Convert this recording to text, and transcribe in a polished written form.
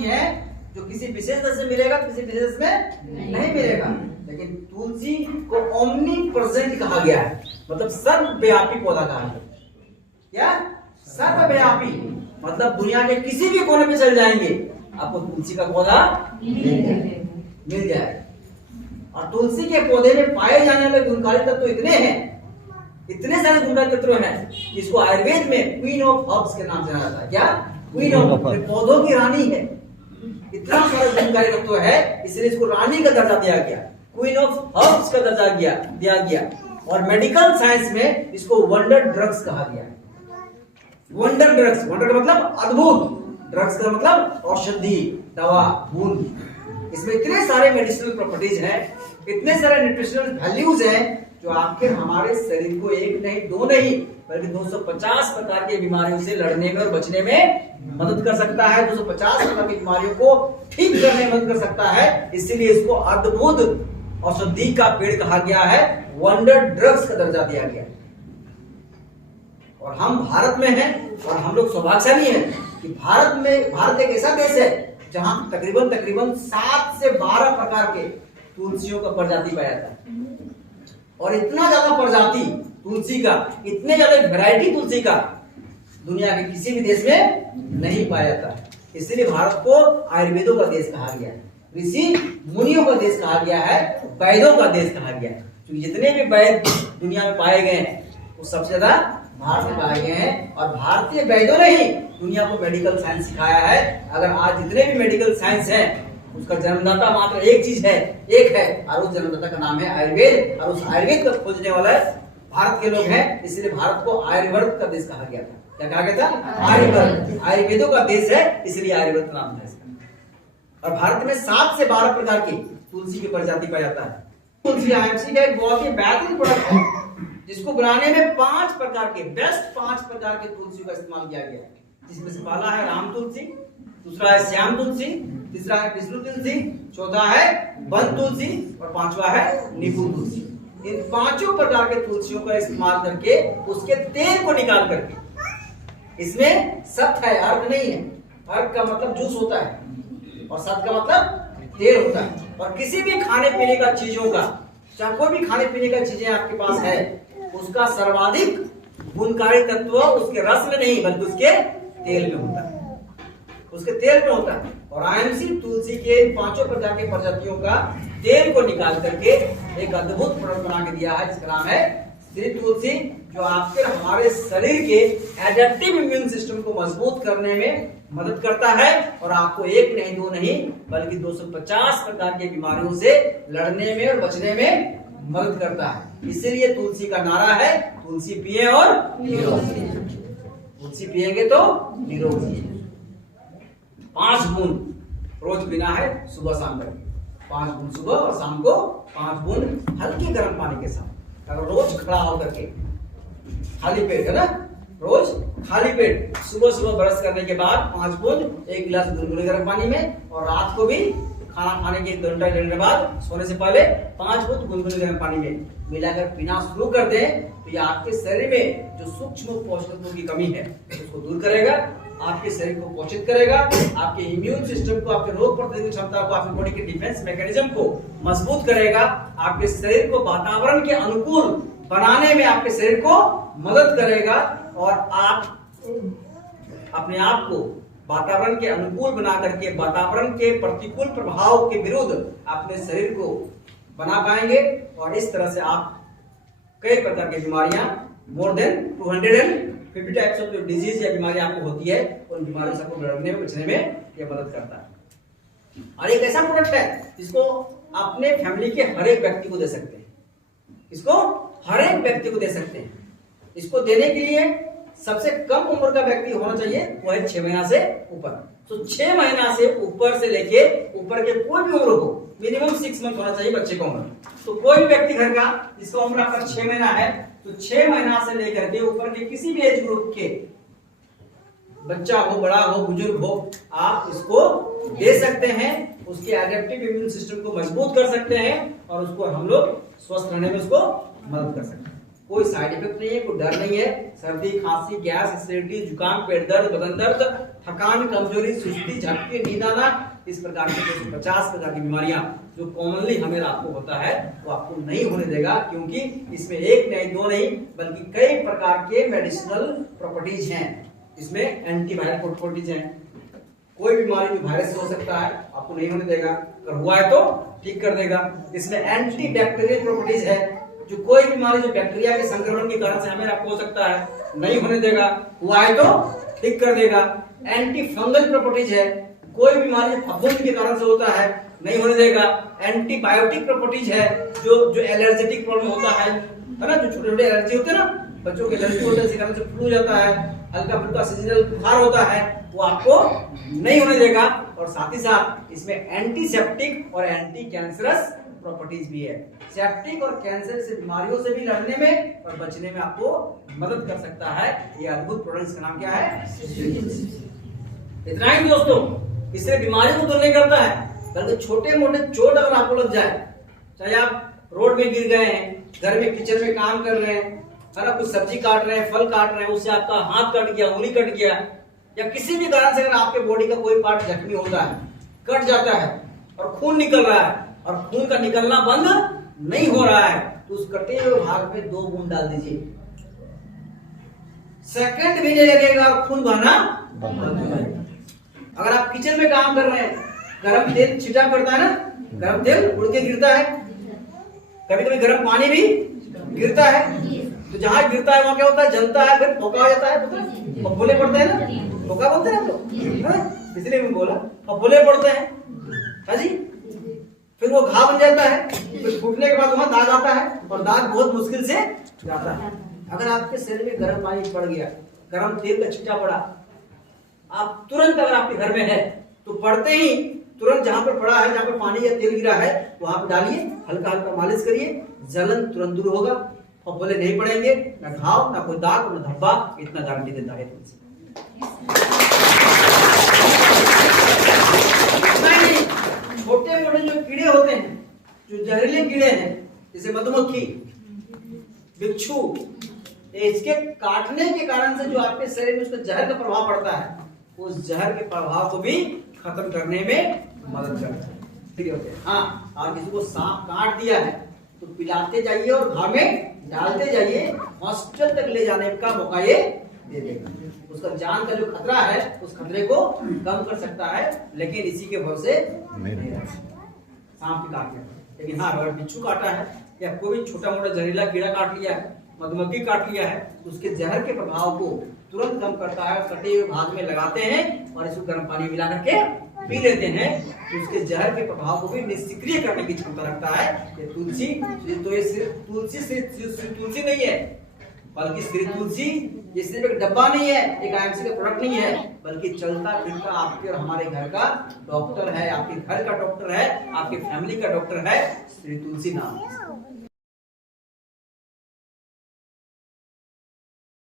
भी है जो किसी विशेष देश में मिलेगा, किसी विशेष देश में नहीं मिलेगा। लेकिन तुलसी को ओमनी प्रेजेंट कहा गया है, मतलब सर्वव्यापी पौधा कहा गया। क्या सर्वव्यापी मतलब दुनिया के किसी भी कोने में चल जाएंगे आपको तुलसी का पौधा मिल जाएगा। और तुलसी के पौधे में पाए जाने वाले गुणकारी तत्व इतने हैं, इतने सारे गुणकारी तत्व हैं, इसको आयुर्वेद में क्वीन ऑफ हर्ब्स के नाम से जाना जाता है। क्या क्वीन ऑफ, पौधों की रानी है। इतना सारा गुणकारी तत्व है, इसलिए इसको रानी का दर्जा दिया गया, क्वीन ऑफ हर्ब्स का दर्जा दिया गया। और मेडिकल साइंस में इसको वंडर ड्रग्स कहा गया है। वंडर ड्रग्स, वंडर का मतलब अद्भुत, ड्रग्स का मतलब औषधि, दवा, बूंद। इसमें इतने सारे मेडिसिनल प्रॉपर्टीज हैं, इतने सारे न्यूट्रिशनल वैल्यूज हैं जो आपके हमारे शरीर को एक नहीं, दो नहीं, बल्कि 250 प्रकार की बीमारियों से लड़ने में और बचने में मदद कर सकता है। 250 प्रकार की बीमारियों को ठीक करने में मदद कर सकता है। इसीलिए इसको अद्भुत औषधि का पेड़ कहा गया है, वंडर ड्रग्स का दर्जा दिया गया। और हम भारत में हैं और हम लोग सौभाग्यशाली हैं कि भारत एक ऐसा देश है जहां तकरीबन 7 से 12 प्रकार के तुलसियों का प्रजाति पाया जाता है। और इतना ज्यादा प्रजाति तुलसी का, इतने ज्यादा वैरायटी तुलसी का दुनिया के किसी भी देश में नहीं पाया जाता है। इसलिए भारत को आयुर्वेदों का देश कहा गया है, ऋषि मुनियों का देश कहा गया है, वैदों का देश कहा गया है। क्योंकि जितने भी वैद दुनिया में पाए गए हैं वो सबसे ज्यादा भारत में पाए गए हैं। और भारतीय वैदों ने ही दुनिया को मेडिकल साइंस सिखाया है। अगर आज जितने भी मेडिकल साइंस हैं उसका जन्मदाता मात्र एक है, और उस जन्मदाता का नाम है आयुर्वेद। और उस आयुर्वेद का खोजने वाला भारत के लोग हैं। इसलिए भारत को आयुर्वेद का देश कहा गया था। क्या कहा गया था? आयुर्वेद, आयुर्वेदों का देश है, इसलिए आयुर्वेद का नाम था इसका। और भारत में 7 से 12 प्रकार की तुलसी की प्रजाति पाया जाता है। तुलसी आईएमसी का एक बहुत ही बेहतरीन प्रोडक्ट है, जिसको बनाने में 5 प्रकार के तुलसी का इस्तेमाल किया गया है। जिसमें से पहला है राम तुलसी, दूसरा है श्याम तुलसी, तीसरा है विष्णु तुलसी, चौथा है वन तुलसी और 5वां है नींबू तुलसी। इन 5 प्रकार के तुलसियों का इस्तेमाल करके उसके तेल को निकाल करके, इसमें सत है, अर्क नहीं है। अर्क का मतलब जूस होता है और सत का मतलब तेल होता है। और किसी भी खाने पीने का चीजों का, चाहे कोई भी खाने पीने का चीजें आपके पास है, उसका सर्वाधिक गुणकारी तत्व उसके रस में नहीं बल्कि उसके तेल में होता है, उसके तेल में होता है। और आईएमसी तुलसी के 5 प्रकार के प्रजातियों का तेल को निकाल करके एक अद्भुत प्रोडक्ट बना के दिया है, जिसका नाम है श्री तुलसी, जो आपके हमारे शरीर के एडेप्टिव इम्यून सिस्टम को मजबूत करने में मदद करता है। और आपको एक नहीं, दो नहीं, बल्कि 250 प्रकार की बीमारियों से लड़ने में और बचने में मदद करता है। इसीलिए तुलसी का नारा है, तुलसी पिए और निरोगी। तुलसी पिएंगे तो निरोगी। 5 बूंद रोज पीना है, सुबह शाम तक 5 बूंद सुबह और शाम को 5 बूंद हल्के गर्म पानी के साथ। अगर रोज खड़ा होकर के खाली पेट है ना, रोज खाली पेट सुबह ब्रश करने के बाद 5 बूंद 1 गिलास गुनगुने गर्म पानी में, और रात को भी खाना खाने के 1 घंटा डेढ़ घंटे बाद सोने से पहले 5 बूंद गुनगुने गर्म पानी में मिलाकर पीना शुरू कर दें, तो ये आपके शरीर में जो सूक्ष्म पोषक तत्वों की कमी है उसको दूर करेगा, आपके शरीर को पोषित करेगा, आपके इम्यून सिस्टम को, आपके रोग प्रतिरोधक क्षमता को, आपके बॉडी के डिफेंस मैकेनिज्म को मजबूत करेगा, आपके शरीर को वातावरण के अनुकूल बनाने में आपके शरीर को मदद करेगा। और आप अपने आप को वातावरण के अनुकूल बना करके वातावरण के प्रतिकूल प्रभाव के विरुद्ध अपने शरीर को बना पाएंगे। और इस तरह से आप कई प्रकार की बीमारियां, more than 250 types of disease या बीमारियां आपको होती है, उन बीमारियों से आपको लड़ने में, बचने में यह मदद करता है। और एक ऐसा प्रोडक्ट है जिसको अपने फैमिली के हर एक व्यक्ति को दे सकते हैं, इसको हर एक व्यक्ति को दे सकते हैं। इसको देने के लिए सबसे कम उम्र का व्यक्ति होना चाहिए, वो है 6 महीना से ऊपर। तो 6 महीना से ऊपर से लेके ऊपर के कोई भी उम्र हो, मिनिमम 6 मंथ होना चाहिए बच्चे का उम्र। तो कोई भी व्यक्ति घर का जिसका उम्र आपका 6 महीना है, तो 6 महीना से लेकर के ऊपर के किसी भी एज ग्रुप के बच्चा हो, बड़ा हो, बुजुर्ग हो, आप इसको दे सकते हैं। उसके एडेप्टिव इम्यून सिस्टम को मजबूत कर सकते हैं और उसको हम लोग स्वस्थ रहने में उसको मदद कर सकते हैं। कोई साइड इफेक्ट नहीं है, कोई डर नहीं है। सर्दी, खांसी, गैस, एसिडिटी, जुकाम, पेट दर्द, बदन दर्द, थकान, कमजोरी, सुस्ती, झपकी, नींद आना, इस प्रकार की 50 प्रकार की बीमारियां जो कॉमनली हमें रात को होता है वो आपको नहीं होने देगा, क्योंकि इसमें एक नहीं, दो नहीं, बल्कि कई प्रकार के मेडिसिनल प्रॉपर्टीज हैं। इसमें एंटीवायरल प्रॉपर्टीज हैं। कोई बीमारी जो वायरस से हो सकता है आपको नहीं होने देगा, अगर हुआ है तो ठीक कर देगा। इसमें एंटी बैक्टीरियल प्रॉपर्टीज है, जो कोई बीमारी जो बैक्टीरिया के संक्रमण के कारण से हमें आपको हो सकता है नहीं होने देगा, हुआ है तो ठीक कर देगा। एंटी फंगल प्रॉपर्टीज है, कोई बीमारी फफूंद के कारण से होता है नहीं होने देगा। एंटीबायोटिक प्रॉपर्टीज है, जो एलर्जेटिक प्रॉब्लम होता है ना, जो छोटे छोटे एलर्जी होते हैं ना, बच्चों के एलर्जी होता है, इसी कारण से फ्लू जाता है, हल्का फुल्का सीजनल बुखार होता है, वो आपको नहीं होने देगा। और साथ ही साथ इसमें एंटीसेप्टिक और एंटी कैंसरस प्रॉपर्टीज भी है। सेप्टिक और कैंसर से बीमारियों से भी लड़ने में और बचने में आपको मदद कर सकता है ये अद्भुत प्रोडक्ट। का नाम क्या है? इतना ही दोस्तों, इससे बीमारी को दूर नहीं करता है, बल्कि छोटे मोटे चोट अगर आपको लग जाए, चाहे आप रोड में गिर गए हैं, घर में किचन में काम कर रहे हैं, है ना, कुछ सब्जी काट रहे हैं, फल काट रहे हैं, उससे आपका हाथ कट गया, उंगली कट गया, या किसी भी कारण से अगर आपके बॉडी का कोई पार्ट जख्मी होता है, कट जाता है और खून निकल रहा है और खून का निकलना बंद नहीं हो रहा है, तो उस कटे हुए भाग में 2 बूंद डाल दीजिए। सेकंड भी नहीं लगेगा और खून बहना बंद हो जाएगा। अगर आप किचन में काम कर रहे हैं, गरम तेल छिटा पड़ता है ना, गरम तेल उड़ के गिरता है, कभी कभी गरम पानी भी गिरता है, तो जहां गिरता है वहां क्या होता है? जलता है, फिर फोका हो जाता है, फफोले पड़ते हैं ना, फोका बोलते हैं हम लोग, इसलिए मैं बोला फफोले पड़ते हैं, हाँ जी। फिर वो घाव बन जाता है, फिर फूटने के बाद वहां दाग आता है और दाग बहुत मुश्किल से जाता है। अगर आपके शरीर में गर्म पानी पड़ गया, गर्म तेल का छिटा पड़ा, आप तुरंत, अगर आपके घर में है तो पड़ते ही तुरंत जहां पर पड़ा है, जहां पर पानी या तेल गिरा है, वहां पर डालिए, हल्का हल्का मालिश करिए, जलन तुरंत दूर होगा, फफोले नहीं पड़ेंगे, ना घाव, ना कोई दाग, ना धब्बा, इतना गारंटी देता है। छोटे मोटे जो कीड़े होते हैं, जो जहरीले कीड़े हैं, जैसे मधुमक्खी, बिच्छू, इसके काटने के कारण से जो आपके शरीर में उसका जहर का प्रभाव पड़ता है, उस जहर के प्रभाव को भी खत्म करने में मदद करता है। ठीक है? हाँ, और किसी को सांप काट दिया है तो पिलाते जाइए और घाव में डालते जाइए, हॉस्पिटल तक ले जाने का मौका ये दे देगा। उसका जान का जो खतरा है, उस खतरे को कम कर सकता है, लेकिन इसी के भरोसे नहीं रहता सांप के काटने। लेकिन हाँ, अगर बिच्छू काटा है या कोई भी छोटा मोटा जहरीला कीड़ा काट लिया है, मधुमक्खी काट लिया है, उसके जहर के प्रभाव को तुरंत कम करता है। कटे हुए भाग में लगाते हैं और इसको गर्म पानी मिला करके पी लेते हैं, तो उसके जहर के प्रभाव को भी निष्क्रिय करने की क्षमता रखता है। ये तुलसी, तो ये सिर्फ तुलसी नहीं है, बल्कि श्री तुलसी ये सिर्फ एक डब्बा नहीं है, एक आईएमसी का प्रोडक्ट नहीं है, बल्कि चलता फिरता आपके और हमारे घर का डॉक्टर है, आपके घर का डॉक्टर है, आपके फैमिली का डॉक्टर है, श्री तुलसी नाम।